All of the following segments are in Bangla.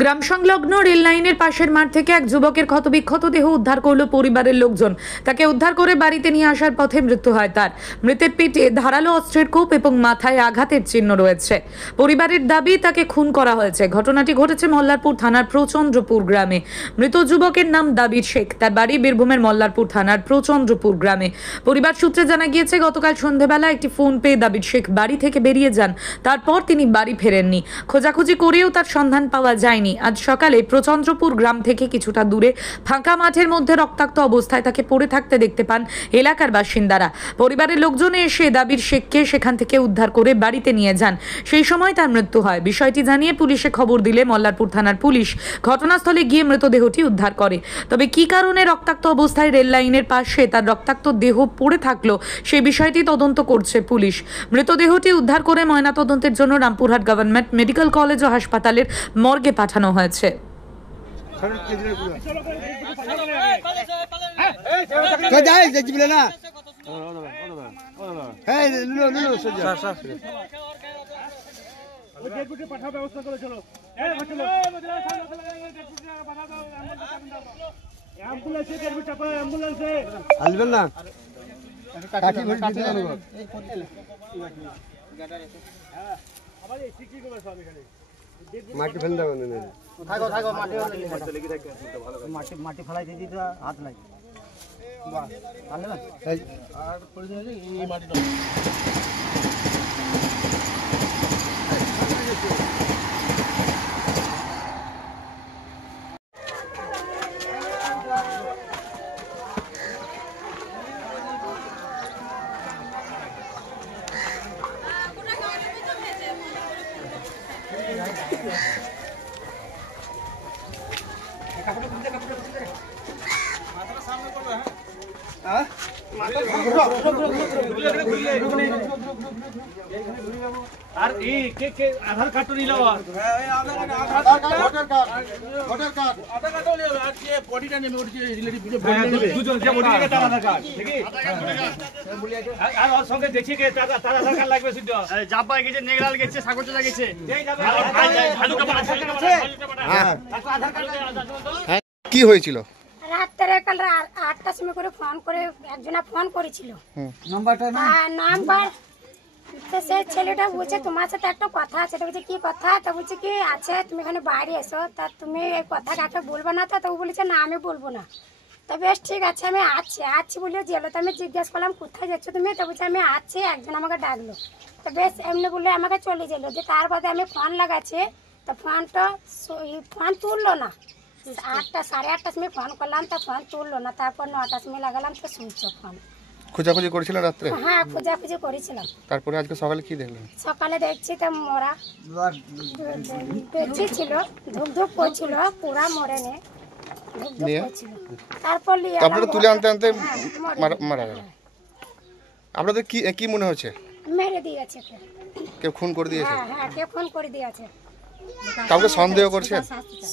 গ্রাম সংলগ্ন রেল লাইনের পাশের মাঠ থেকে এক যুবকের ক্ষতবিক্ষত দেহ উদ্ধার করলো পরিবারের লোকজন। তাকে উদ্ধার করে বাড়িতে নিয়ে আসার পথে মৃত্যু হয় তার। মৃতের পেটে ধারালো অস্ত্রের কোপ এবং মাথায় আঘাতের চিহ্ন রয়েছে। পরিবারের দাবি তাকে খুন করা হয়েছে। ঘটনাটি ঘটেছে মল্লারপুর থানার প্রচন্দ্রপুর গ্রামে। মৃত যুবকের নাম দাবির শেখ। তার বাড়ি বীরভূমের মল্লারপুর থানার প্রচন্দ্রপুর গ্রামে। পরিবার সূত্রে জানা গিয়েছে, গতকাল সন্ধ্যাবেলা একটি ফোন পেয়ে দাবির শেখ বাড়ি থেকে বেরিয়ে যান। তারপর তিনি বাড়ি ফেরেননি। খোঁজাখুঁজি করেও তার সন্ধান পাওয়া যায়নি। আজ সকালে প্রচন্দ্রপুর গ্রাম থেকে কিছুটা দূরে ফাঁকা মাঠের মধ্যে রক্তাক্ত অবস্থায় তাকে পড়ে থাকতে দেখতে পান এলাকার বাসিন্দারা। পরিবারের লোকজন এসে দাবির শেখকে সেখান থেকে উদ্ধার করে বাড়িতে নিয়ে যান। সেই সময় তার মৃত্যু হয়। বিষয়টি জানিয়ে পুলিশে খবর দিলে মল্লারপুর থানার পুলিশ ঘটনাস্থলে গিয়ে মৃতদেহটি উদ্ধার করে। তবে কি কারণে রক্তাক্ত অবস্থায় রেল লাইনের পাশে তার রক্তাক্ত দেহ পড়ে থাকলো সেই বিষয়টি তদন্ত করছে পুলিশ। মৃতদেহটি উদ্ধার করে ময়নাতদন্তের জন্য রামপুরহাট গভর্নমেন্ট মেডিকেল কলেজ ও হাসপাতালের মর্গে পাঠানো হয়েছে। মাটি ফেলতে হবে না, থাকো থাকো মাটি মাটি মাটি ফেলাই দিয়ে দিতে হাত লাগে। বাহ ভালো না আর পরিচয় এই মাটিটা আর এই কে কে আধার কার্ড তো নিলো ভোটার কার্ড আর যে বডিটা নেবে ওর যে রিলেটিভ দুজন যে বডি নিয়ে তার আধার কার্ড ঠিক আছে। আর ওর সঙ্গে দেখি কে তার আধার কার্ড লাগবে শুদ্ধ জাপাই গেছে, নেগরাল গেছে, সাগরচলা গেছে, এই যাবে ভালুকা পাড়া আছে। হ্যাঁ আধার কার্ড কি হয়েছিল? রাত্রে কাল 8টার সময় করে ফোন করে একজনা ফোন করেছিল। নাম্বারটা না নাম্বার তো সেই ছেলেটা বলছে তোমার সাথে একটা কথা আছে। তো বলছে কি কথা? তো বলছে কি আছে তুমি এখানে বাইরে এসো, তা তুমি এই কথা কাকে বলবো না? তো ও বলেছে না আমি বলবো না। তো বেশ ঠিক আছে আমি আছি বলে গেলো। তো আমি জিজ্ঞেস করলাম কোথায় যাচ্ছ তুমি? তো বলছে আমি আছি, একজন আমাকে ডাকলো। তো বেশ এমনি বলে আমাকে চলে গেলো। যে তার বাদে আমি ফোন লাগাচ্ছি, তো ফোন তুললো না। 8:30 সময় ফোন করলাম, তো ফোন তুললো না। তারপর 9টার সময় লাগালাম, তো শুনছো ফোন। খোঁজাখুঁজি করেছিল রাত্রে? হ্যাঁ খোঁজাখুঁজি করেছিলাম। তারপরে আজকে সকালে কি দেখলেন? সকালে দেখছি তো মরা বেঁচে ছিল, ধুক করছিল, পুরা মরে নে ধুক করছিল। তারপর আপনারা তুলে আনতে আনতে মারা গেল। আপনাদের কি মনে হচ্ছে? মেরে দিয়েছে কেউ খুন করে দিয়েছে? হ্যাঁ কেউ ফোন করে দিয়েছে। কাউকে সন্দেহ করছেন?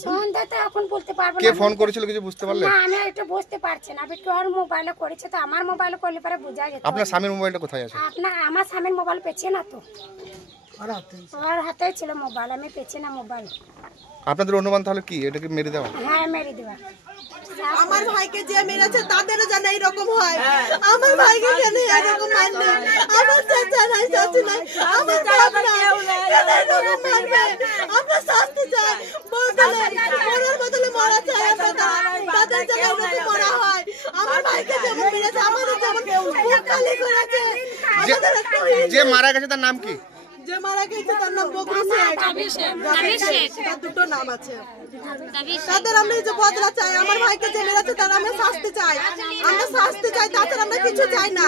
সন্দেহ তো এখন বলতে পারবো না। কে ফোন করেছিল কিছু বুঝতে পারলেন? না আমি একটু বুঝতে পারছি না। আমি তোর মোবাইলে করেছে, তো আমার মোবাইলে করলে পরে বোঝা যেত। আপনার স্বামীর মোবাইলটা কোথায় আছে? আমার স্বামীর মোবাইল পেছে না তো, ওর হাতে ছিল মোবাইল, আমি পেছি না মোবাইল। আপনাদের অনুমান তাহলে কি এটাকে মেরে দেওয়া? হ্যাঁ মেরে দেওয়া। আমার ভাইকে যে মেরেছে তাদেরও যেন এইরকম হয়। আমার ভাইকে যেন এরকম মারবে, আমার চাচা নাই, চাচি নাই, আমার বাপ নাই, কেন এরকম মারবে? আমরা শাস্তি চাই, মরার বদলে মরা চাই। আমরা তাদের যেন এরকম মরা হয়। আমার ভাইকে যেমন মেরেছে, আমাদের যেমন বুক খালি করেছে। যে মারা গেছে তার নাম কি? যে মারা গেছে তার নাম বকরি শেখ। তার দুটো নাম আছে। তাদের আমরা যে বদলা চাই। আমার ভাইকে যে মেরেছে তার আমরা শাস্তি চাই। আমরা শাস্তি চাই, তাছাড়া আমরা কিছু চাই না।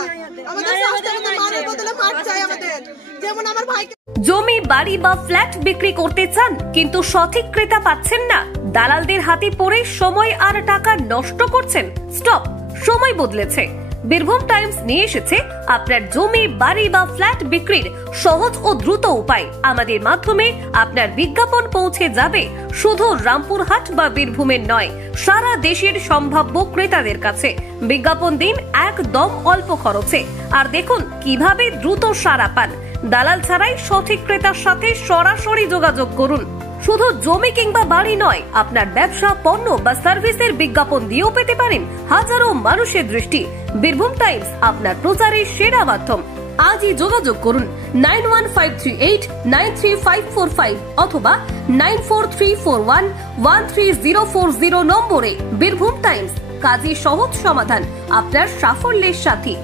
আমাদের শাস্তি, আমাদের মারের বদলে মার চাই আমাদের। যেমন আমার ভাইকে জমি, বাড়ি বা ফ্ল্যাট বিক্রি করতে চান কিন্তু সঠিক ক্রেতা পাচ্ছেন না? দালালদের হাতে পড়ে সময় আর টাকা নষ্ট করছেন? স্টপ, সময় বদলেছে। বীরভূম টাইমস নিয়ে এসেছে আপনার জমি, বাড়ি বা ফ্ল্যাট বিক্রির সহজ ও দ্রুত উপায়। আমাদের মাধ্যমে আপনার বিজ্ঞাপন পৌঁছে যাবে শুধু রামপুরহাট বা বীরভূমের নয়, সারা দেশের সম্ভাব্য ক্রেতাদের কাছে। বিজ্ঞাপন দিন একদম অল্প খরচে, আর দেখুন কিভাবে দ্রুত সাড়া পান। দালাল ছাড়াই সঠিক ক্রেতার সাথে সরাসরি যোগাযোগ করুন। শুধু জমি কিংবা বাড়ি নয়, আপনার ব্যবসা, পণ্য বা সার্ভিসের বিজ্ঞাপন দিয়েও পেতে পারেন হাজারো মানুষের দৃষ্টি। বীরভূম টাইমস আপনার প্রচারের সেরা মাধ্যম। আজই যোগাযোগ করুন 9153893545 অথবা 9434113040 নম্বরে। বীরভূম টাইমস, কাজী সহজ সমাধান আপনার সাফল্যের সাথী।